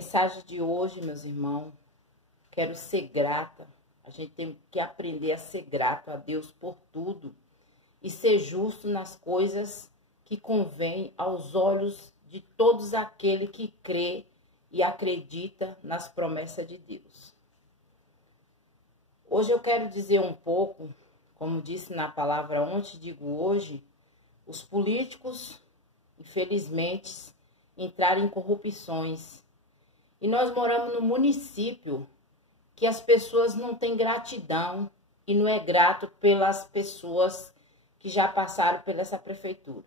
Mensagem de hoje, meus irmãos, quero ser grata. A gente tem que aprender a ser grato a Deus por tudo e ser justo nas coisas que convém aos olhos de todos aqueles que crê e acredita nas promessas de Deus. Hoje eu quero dizer um pouco, como disse na palavra ontem, digo hoje, os políticos, infelizmente, entraram em corrupções. E nós moramos num município que as pessoas não têm gratidão e não é grato pelas pessoas que já passaram por essa prefeitura.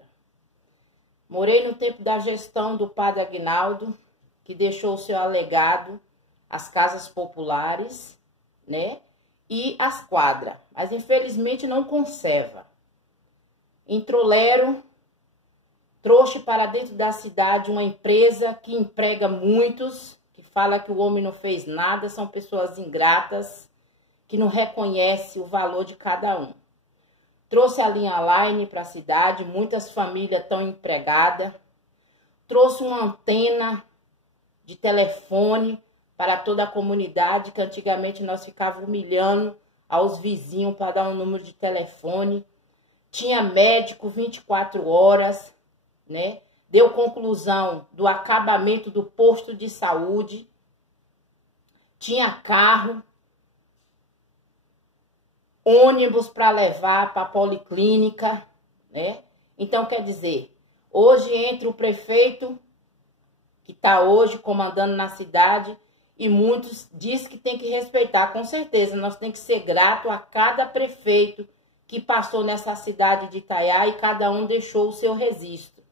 Morei no tempo da gestão do padre Aguinaldo, que deixou o seu alegado, as casas populares, né? E as quadras, mas infelizmente não conserva. Entrou Lero, trouxe para dentro da cidade uma empresa que emprega muitos, que fala que o homem não fez nada, são pessoas ingratas, que não reconhecem o valor de cada um. Trouxe a linha Line para a cidade, muitas famílias estão empregadas. Trouxe uma antena de telefone para toda a comunidade, que antigamente nós ficávamos humilhando aos vizinhos para dar um número de telefone. Tinha médico 24 horas, né? Deu conclusão do acabamento do posto de saúde. Tinha carro, ônibus para levar para a policlínica, né? Então, quer dizer, hoje entre o prefeito que está hoje comandando na cidade e muitos diz que tem que respeitar, com certeza, nós temos que ser grato a cada prefeito que passou nessa cidade de Itaiá e cada um deixou o seu registro.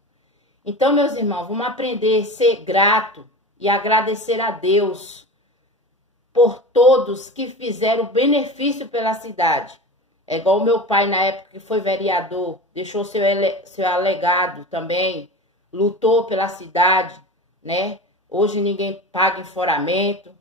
Então, meus irmãos, vamos aprender a ser grato e agradecer a Deus por todos que fizeram benefício pela cidade. É igual o meu pai, na época que foi vereador, deixou seu alegado também, lutou pela cidade, né? Hoje ninguém paga enforamento,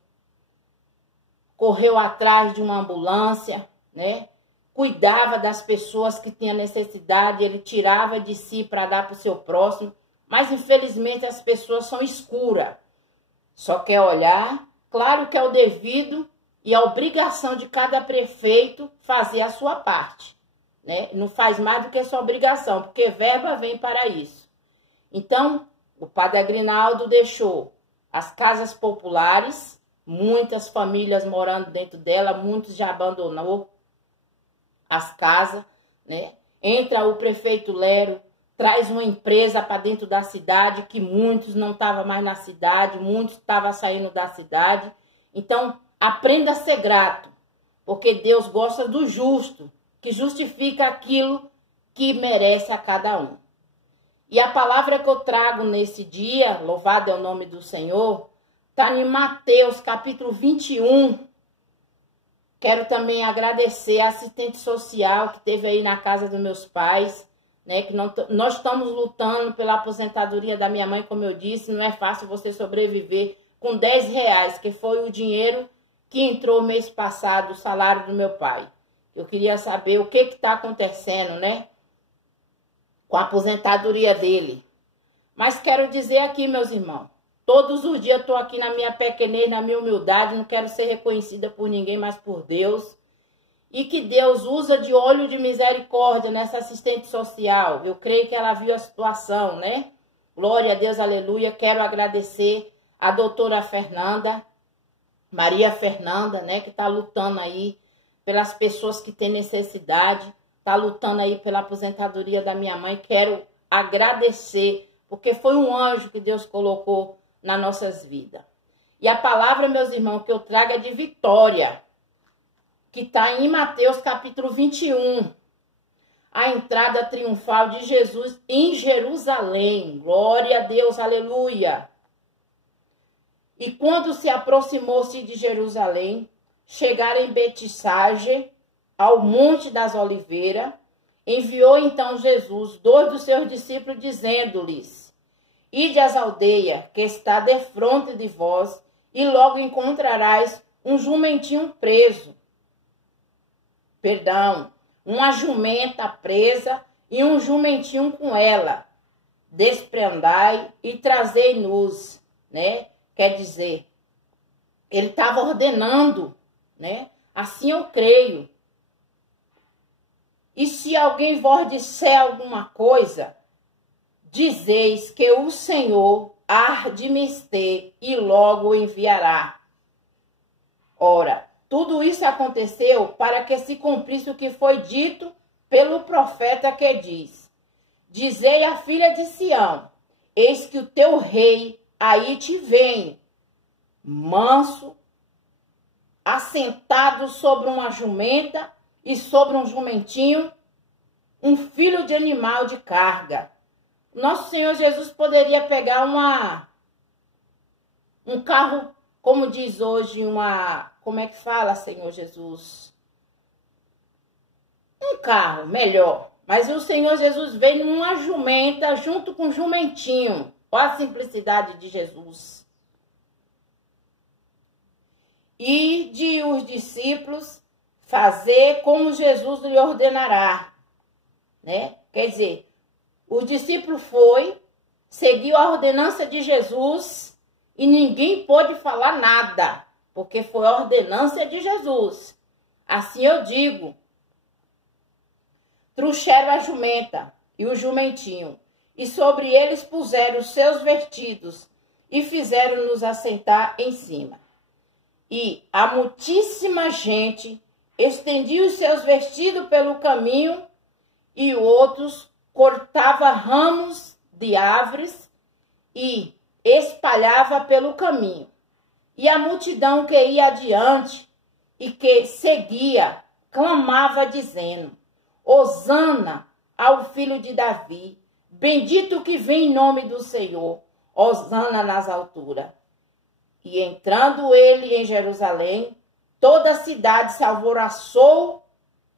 correu atrás de uma ambulância, né? Cuidava das pessoas que tinham necessidade, ele tirava de si para dar para o seu próximo. Mas, infelizmente, as pessoas são escuras. Só quer olhar. Claro que é o devido e a obrigação de cada prefeito fazer a sua parte, né? Não faz mais do que a sua obrigação, porque verba vem para isso. Então, o padre Aguinaldo deixou as casas populares, muitas famílias morando dentro dela, muitos já abandonou as casas, né? Entra o prefeito Lero, traz uma empresa para dentro da cidade, que muitos não estavam mais na cidade, muitos estavam saindo da cidade. Então, aprenda a ser grato, porque Deus gosta do justo, que justifica aquilo que merece a cada um. E a palavra que eu trago nesse dia, louvado é o nome do Senhor, está em Mateus capítulo 21. Quero também agradecer a assistente social que teve aí na casa dos meus pais, né, que nós estamos lutando pela aposentadoria da minha mãe, como eu disse, não é fácil você sobreviver com 10 reais, que foi o dinheiro que entrou mês passado, o salário do meu pai. Eu queria saber o que está acontecendo, né, com a aposentadoria dele. Mas quero dizer aqui, meus irmãos, todos os dias estou aqui na minha pequenez, na minha humildade, não quero ser reconhecida por ninguém, mas por Deus. E que Deus usa de olho de misericórdia nessa assistente social. Eu creio que ela viu a situação, né? Glória a Deus, aleluia. Quero agradecer a doutora Fernanda, Maria Fernanda, né? Que está lutando aí pelas pessoas que têm necessidade. Está lutando aí pela aposentadoria da minha mãe. Quero agradecer, porque foi um anjo que Deus colocou nas nossas vidas. E a palavra, meus irmãos, que eu trago é de vitória, que está em Mateus capítulo 21, a entrada triunfal de Jesus em Jerusalém. Glória a Deus, aleluia. E quando se aproximou-se de Jerusalém, chegaram em Betfage, ao Monte das Oliveiras, enviou então Jesus 2 dos seus discípulos, dizendo-lhes: Ide às aldeias que está defronte de vós, e logo encontrarás um jumentinho preso. Uma jumenta presa e um jumentinho com ela. Desprendai e trazei-nos, né? Quer dizer, ele estava ordenando, né? Assim eu creio. E se alguém vos disser alguma coisa, dizeis que o Senhor há de mister e logo o enviará. Ora, tudo isso aconteceu para que se cumprisse o que foi dito pelo profeta que diz: Dizei à filha de Sião, eis que o teu rei aí te vem, manso, assentado sobre uma jumenta e sobre um jumentinho, um filho de animal de carga. Nosso Senhor Jesus poderia pegar um carro, como diz hoje, como é que fala, Senhor Jesus? Um carro melhor. Mas o Senhor Jesus veio numa jumenta junto com um jumentinho. Olha a simplicidade de Jesus. E de os discípulos fazer como Jesus lhe ordenará, né? Quer dizer, o discípulo seguiu a ordenança de Jesus e ninguém pôde falar nada, porque foi a ordenança de Jesus. Assim eu digo, trouxeram a jumenta e o jumentinho, e sobre eles puseram os seus vestidos, e fizeram-nos assentar em cima. E a muitíssima gente estendia os seus vestidos pelo caminho, e outros cortava ramos de árvores e espalhava pelo caminho. E a multidão que ia adiante e que seguia, clamava dizendo: Hosana ao filho de Davi, bendito que vem em nome do Senhor, Hosana nas alturas. E entrando ele em Jerusalém, toda a cidade se alvoroçou,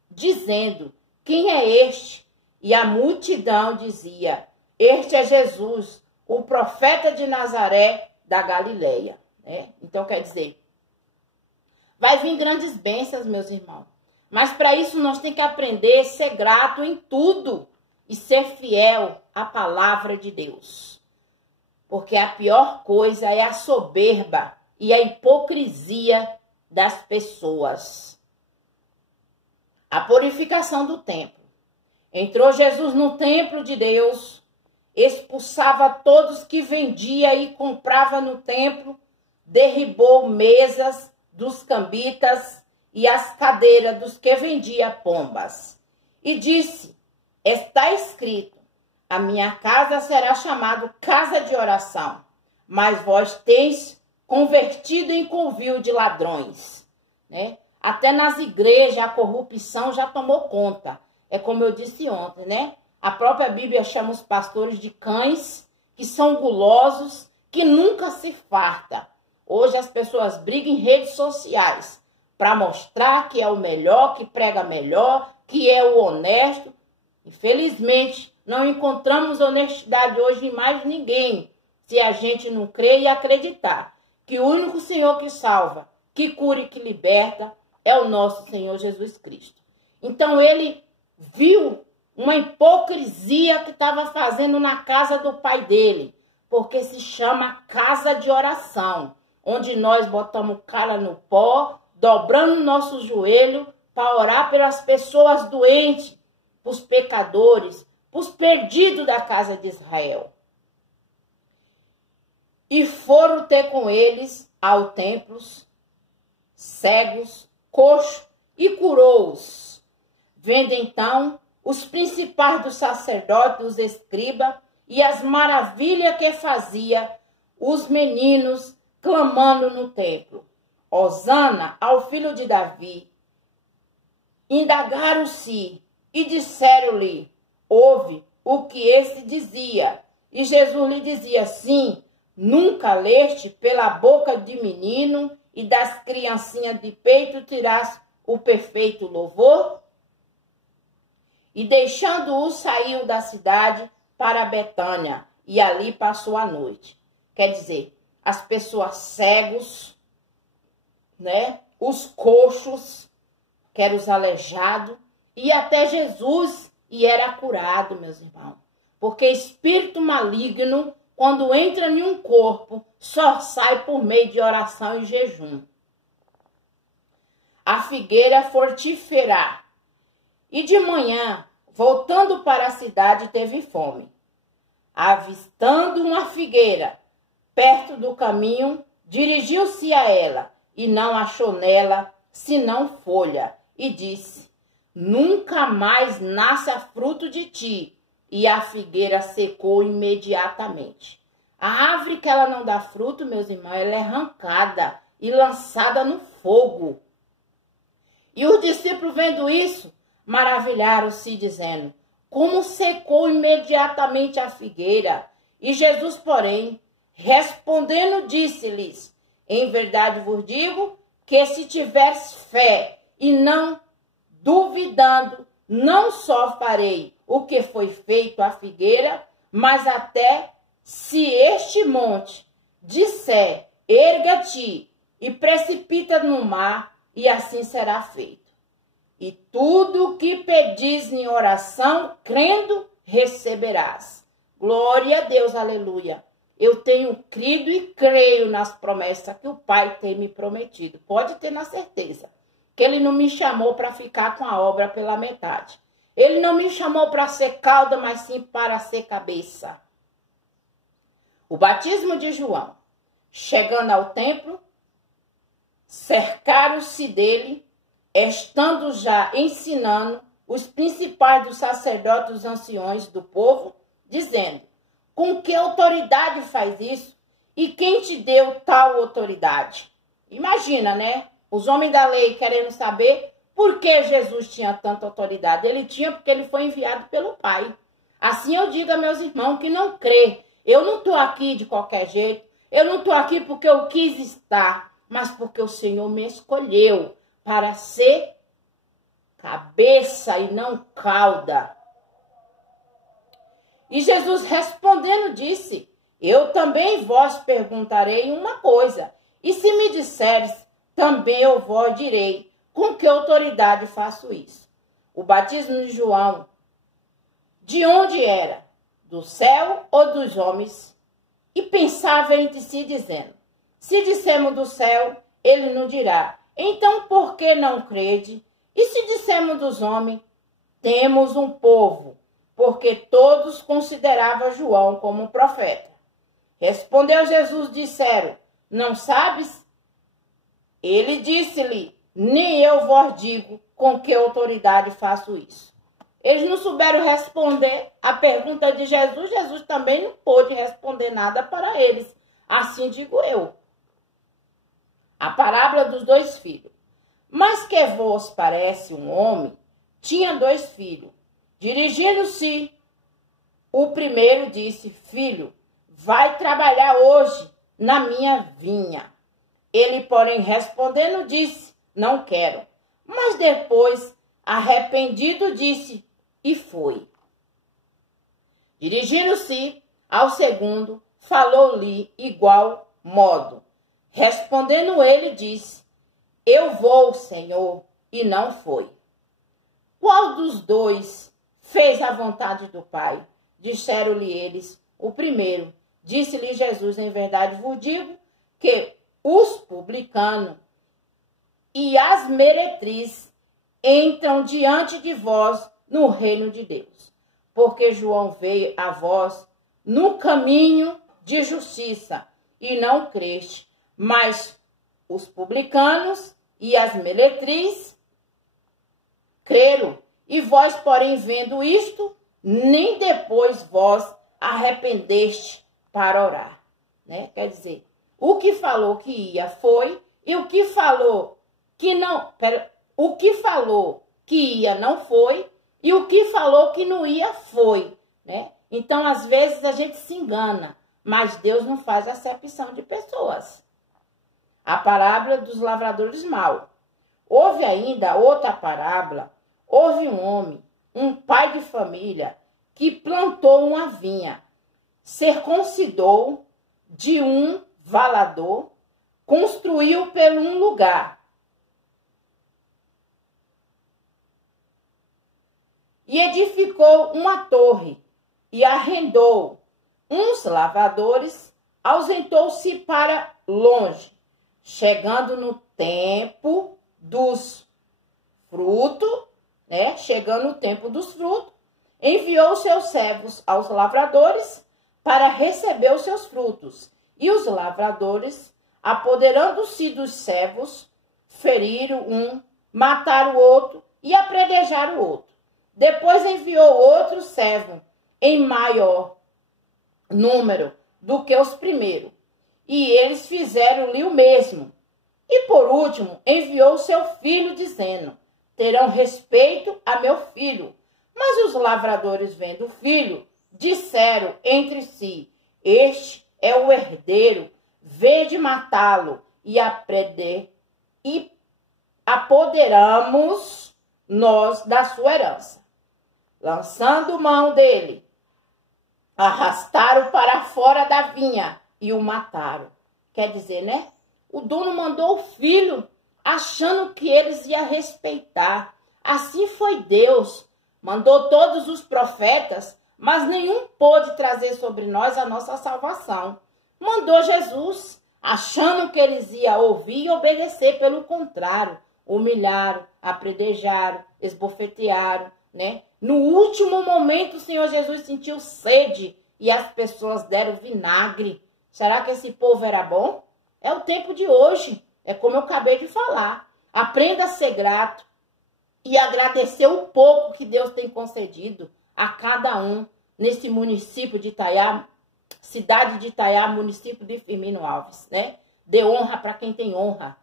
dizendo: Quem é este? E a multidão dizia: Este é Jesus, o profeta de Nazaré da Galileia. Então quer dizer, vai vir grandes bênçãos, meus irmãos. Mas para isso nós temos que aprender a ser grato em tudo e ser fiel à palavra de Deus. Porque a pior coisa é a soberba e a hipocrisia das pessoas. A purificação do templo. Entrou Jesus no templo de Deus, expulsava todos que vendia e comprava no templo, derribou mesas dos cambitas e as cadeiras dos que vendia pombas. E disse: Está escrito, a minha casa será chamada casa de oração, mas vós tens convertido em covil de ladrões. Né? Até nas igrejas a corrupção já tomou conta. É como eu disse ontem, né? A própria Bíblia chama os pastores de cães, que são gulosos, que nunca se farta. Hoje as pessoas brigam em redes sociais para mostrar que é o melhor, que prega melhor, que é o honesto. Infelizmente, não encontramos honestidade hoje em mais ninguém, se a gente não crer e acreditar que o único Senhor que salva, que cura e que liberta é o nosso Senhor Jesus Cristo. Então ele viu uma hipocrisia que estava fazendo na casa do pai dele, porque se chama casa de oração, onde nós botamos cara no pó, dobrando nosso joelho para orar pelas pessoas doentes, para os pecadores, para os perdidos da casa de Israel. E foram ter com eles ao templo cegos, coxos, e curou-os. Vendo então os principais dos sacerdotes, os escribas, e as maravilhas que fazia os meninos, clamando no templo: Hosana ao filho de Davi. Indagaram-se e disseram-lhe: ouve o que esse dizia. E Jesus lhe dizia: sim, nunca leste pela boca de menino e das criancinhas de peito tirás o perfeito louvor? E deixando-o, saiu da cidade para Betânia, e ali passou a noite. Quer dizer, as pessoas cegos, né? Os coxos, que eram os aleijados, e até Jesus e era curado, meus irmãos. Porque espírito maligno quando entra em um corpo, só sai por meio de oração e jejum. A figueira frutífera. E de manhã, voltando para a cidade, teve fome. Avistando uma figueira perto do caminho, dirigiu-se a ela e não achou nela senão folha, e disse: nunca mais nasça fruto de ti. E a figueira secou imediatamente. A árvore que ela não dá fruto, meus irmãos, ela é arrancada e lançada no fogo. E os discípulos, vendo isso, maravilharam-se, dizendo: como secou imediatamente a figueira? E Jesus, porém, respondendo, disse-lhes: em verdade vos digo que se tiveres fé e não duvidando, não só farei o que foi feito à figueira, mas até se este monte disser: erga-te e precipita no mar, e assim será feito. E tudo o que pedis em oração, crendo, receberás. Glória a Deus, aleluia. Eu tenho crido e creio nas promessas que o Pai tem me prometido. Pode ter na certeza que Ele não me chamou para ficar com a obra pela metade. Ele não me chamou para ser cauda, mas sim para ser cabeça. O batismo de João. Chegando ao templo, cercaram-se dele, estando já ensinando os principais dos sacerdotes e os anciões do povo, dizendo: com que autoridade faz isso? E quem te deu tal autoridade? Imagina, né? Os homens da lei querendo saber por que Jesus tinha tanta autoridade. Ele tinha porque ele foi enviado pelo Pai. Assim eu digo a meus irmãos que não crê. Eu não estou aqui de qualquer jeito. Eu não estou aqui porque eu quis estar, mas porque o Senhor me escolheu para ser cabeça e não cauda. E Jesus respondendo disse: eu também vos perguntarei uma coisa, e se me disseres, também eu vos direi com que autoridade faço isso. O batismo de João, de onde era? Do céu ou dos homens? E pensava entre si, dizendo: se dissemos do céu, ele nos dirá: então por que não crede? E se dissemos dos homens, temos um povo, porque todos consideravam João como um profeta. Respondeu Jesus, disseram: não sabes? Ele disse-lhe: nem eu vos digo com que autoridade faço isso. Eles não souberam responder a pergunta de Jesus. Jesus também não pôde responder nada para eles. Assim digo eu. A parábola dos dois filhos. Mas que vos parece um homem, tinha dois filhos. Dirigindo-se, o primeiro disse: filho, vai trabalhar hoje na minha vinha. Ele, porém, respondendo, disse: não quero. Mas depois, arrependido, disse: e foi. Dirigindo-se ao segundo, falou-lhe igual modo. Respondendo ele, disse: eu vou, Senhor, e não foi. Qual dos dois fez a vontade do Pai? Disseram-lhe eles: o primeiro. Disse-lhe Jesus: em verdade vos digo que os publicanos e as meretrizes entram diante de vós no reino de Deus. Porque João veio a vós no caminho de justiça e não creste, mas os publicanos e as meretrizes creram. E vós, porém, vendo isto, nem depois vós arrependeste para orar. Né? Quer dizer, o que falou que ia foi, e o que falou que não, o que falou que ia não foi, e o que falou que não ia foi, né? Então, às vezes a gente se engana, mas Deus não faz acepção de pessoas. A parábola dos lavradores maus. Houve ainda outra parábola. Houve um homem, um pai de família, que plantou uma vinha, circuncidou de um valador, construiu por um lugar e edificou uma torre e arrendou uns lavradores, ausentou-se para longe. Chegando no tempo dos frutos, né? Chegando o tempo dos frutos, enviou seus servos aos lavradores para receber os seus frutos. E os lavradores, apoderando-se dos servos, feriram um, mataram o outro e apedrejaram o outro. Depois enviou outro servo em maior número do que os primeiros, e eles fizeram-lhe o mesmo. E por último enviou seu filho, dizendo: terão respeito a meu filho. Mas os lavradores, vendo o filho, disseram entre si: este é o herdeiro, vede matá-lo e apoderamos nós da sua herança. Lançando mão dele, arrastaram para fora da vinha e o mataram. Quer dizer, né? O dono mandou o filho, achando que eles iam respeitar. Assim foi Deus. Mandou todos os profetas, mas nenhum pôde trazer sobre nós a nossa salvação. Mandou Jesus, achando que eles iam ouvir e obedecer. Pelo contrário, humilharam, apedrejaram, esbofetearam, né? No último momento, o Senhor Jesus sentiu sede e as pessoas deram vinagre. Será que esse povo era bom? É o tempo de hoje. É como eu acabei de falar. Aprenda a ser grato e agradecer o pouco que Deus tem concedido a cada um nesse município de Itaiá, cidade de Itaiá, município de Firmino Alves, né? Dê honra para quem tem honra.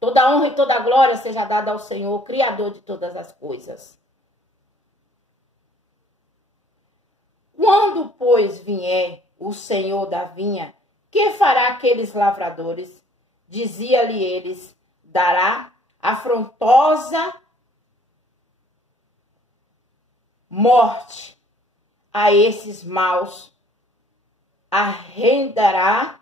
Toda honra e toda glória seja dada ao Senhor, Criador de todas as coisas. Quando, pois, vier o Senhor da vinha, que fará aqueles lavradores? Dizia-lhe eles: dará afrontosa morte a esses maus, arrendará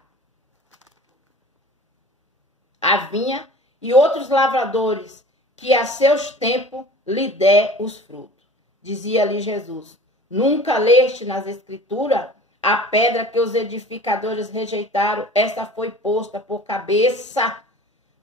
a vinha e outros lavradores, que a seus tempos lhe der os frutos. Dizia-lhe Jesus: nunca leste nas Escrituras a pedra que os edificadores rejeitaram? Esta foi posta por cabeça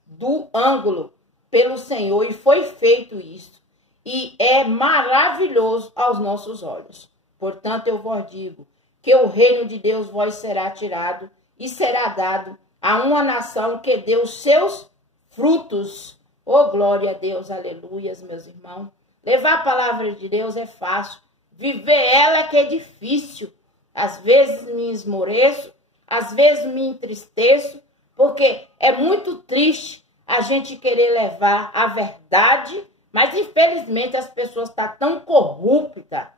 do ângulo pelo Senhor, e foi feito isso. E é maravilhoso aos nossos olhos. Portanto, eu vos digo que o reino de Deus vos será tirado e será dado a uma nação que deu seus frutos. Oh, glória a Deus, aleluias, meus irmãos. Levar a palavra de Deus é fácil. Viver ela é que é difícil. Às vezes me esmoreço, às vezes me entristeço, porque é muito triste a gente querer levar a verdade, mas infelizmente as pessoas estão tão corruptas,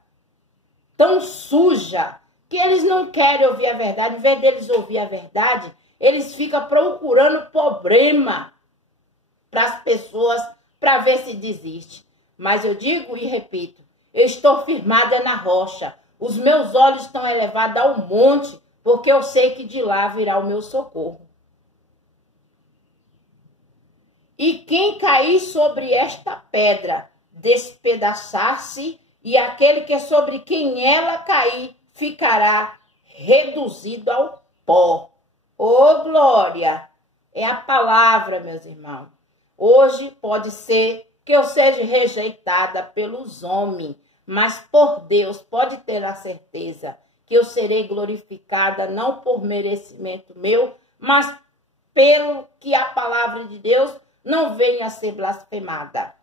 tão sujas, que eles não querem ouvir a verdade. Em vez deles ouvir a verdade, eles ficam procurando problema para as pessoas, para ver se desiste. Mas eu digo e repito, eu estou firmada na rocha. Os meus olhos estão elevados ao monte, porque eu sei que de lá virá o meu socorro. E quem cair sobre esta pedra, despedaçar-se, e aquele que sobre quem ela cair, ficará reduzido ao pó. Oh, glória! É a palavra, meus irmãos. Hoje pode ser que eu seja rejeitada pelos homens, mas por Deus pode ter a certeza que eu serei glorificada não por merecimento meu, mas pelo que a palavra de Deus não venha a ser blasfemada.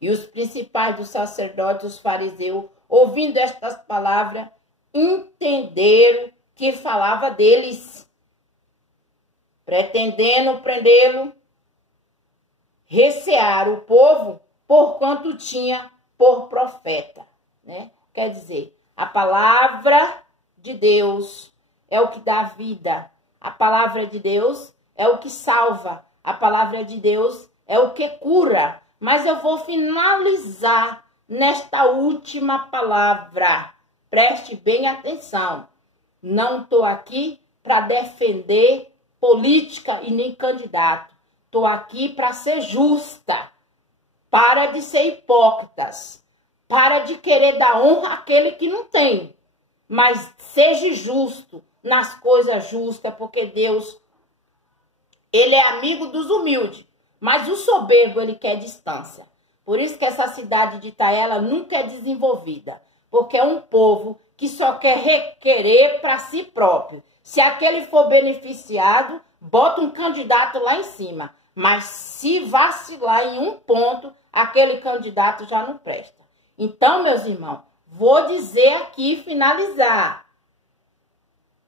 E os principais dos sacerdotes, os fariseus, ouvindo estas palavras, entenderam que falava deles, pretendendo prendê-lo, recearam o povo, porquanto tinha por profeta, né? Quer dizer, a palavra de Deus é o que dá vida. A palavra de Deus é o que salva. A palavra de Deus é o que cura. Mas eu vou finalizar nesta última palavra. Preste bem atenção. Não estou aqui para defender política e nem candidato. Estou aqui para ser justa. Para de ser hipócritas. Para de querer dar honra àquele que não tem. mas seja justo nas coisas justas, porque Deus, ele é amigo dos humildes, mas o soberbo, ele quer distância. Por isso que essa cidade de Itaela nunca é desenvolvida, porque é um povo que só quer requerer para si próprio. Se aquele for beneficiado, bota um candidato lá em cima. Mas se vacilar em um ponto, aquele candidato já não presta. Então, meus irmãos, vou dizer aqui, finalizar.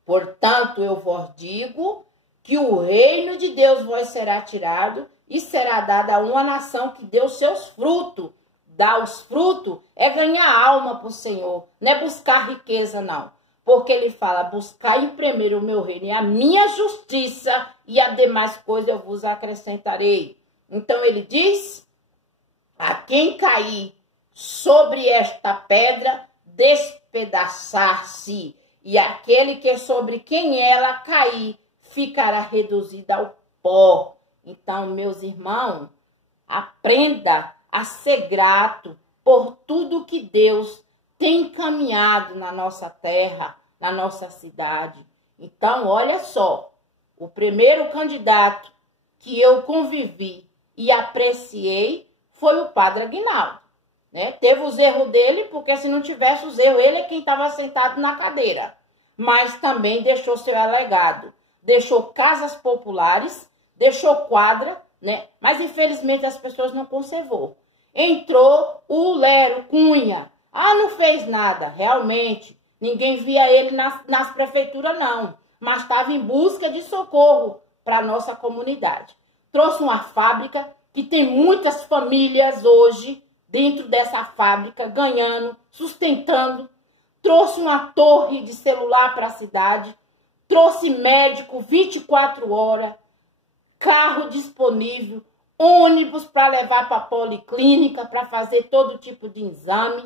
Portanto, eu vos digo que o reino de Deus vos será tirado e será dado a uma nação que deu seus frutos. Dar os frutos é ganhar alma para o Senhor, não é buscar riqueza, não. Porque ele fala, buscar em primeiro o meu reino e a minha justiça, e a demais coisas eu vos acrescentarei. Então ele diz, a quem cair sobre esta pedra, despedaçar-se, e aquele que sobre quem ela cair, ficará reduzido ao pó. Então, meus irmãos, aprenda a ser grato por tudo que Deus tem encaminhado na nossa terra, na nossa cidade. Então, olha só, o primeiro candidato que eu convivi e apreciei foi o Padre Aguinaldo, né? Teve os erros dele, porque se não tivesse os erros, ele é quem estava sentado na cadeira. Mas também deixou seu legado, deixou casas populares, deixou quadra, né? Mas infelizmente as pessoas não conservou. Entrou o Lero Cunha. Ah, não fez nada. Realmente, ninguém via ele nas prefeituras, não. Mas estava em busca de socorro para a nossa comunidade. Trouxe uma fábrica que tem muitas famílias hoje dentro dessa fábrica, ganhando, sustentando. Trouxe uma torre de celular para a cidade. Trouxe médico 24 horas. Carro disponível, ônibus para levar para a policlínica, para fazer todo tipo de exame.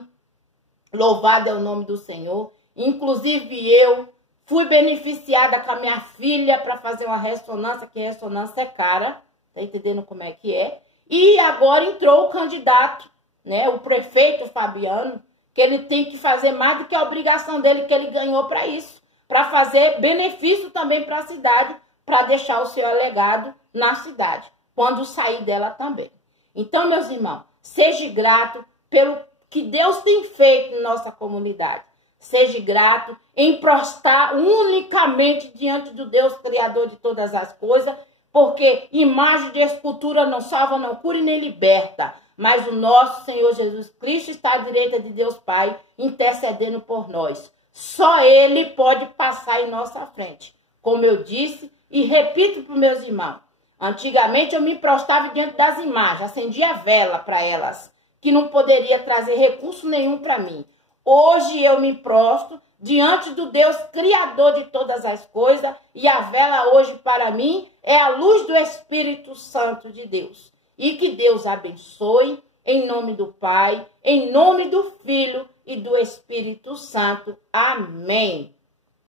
Louvado é o nome do Senhor. Inclusive eu fui beneficiada com a minha filha para fazer uma ressonância, que ressonância é cara, tá entendendo como é que é? E agora entrou o candidato, né, o prefeito Fabiano, que ele tem que fazer mais do que a obrigação dele, que ele ganhou para isso, para fazer benefício também para a cidade, para deixar o seu legado na cidade, quando sair dela também. Então, meus irmãos, seja grato pelo que Deus tem feito na nossa comunidade. Seja grato em prostrar unicamente diante do Deus Criador de todas as coisas, porque imagem de escultura não salva, não cura e nem liberta. Mas o nosso Senhor Jesus Cristo está à direita de Deus Pai, intercedendo por nós. Só Ele pode passar em nossa frente. Como eu disse, e repito para os meus irmãos, antigamente eu me prostrava diante das imagens, acendia vela para elas, que não poderia trazer recurso nenhum para mim. Hoje eu me prostro diante do Deus Criador de todas as coisas, e a vela hoje para mim é a luz do Espírito Santo de Deus. E que Deus abençoe, em nome do Pai, em nome do Filho e do Espírito Santo. Amém.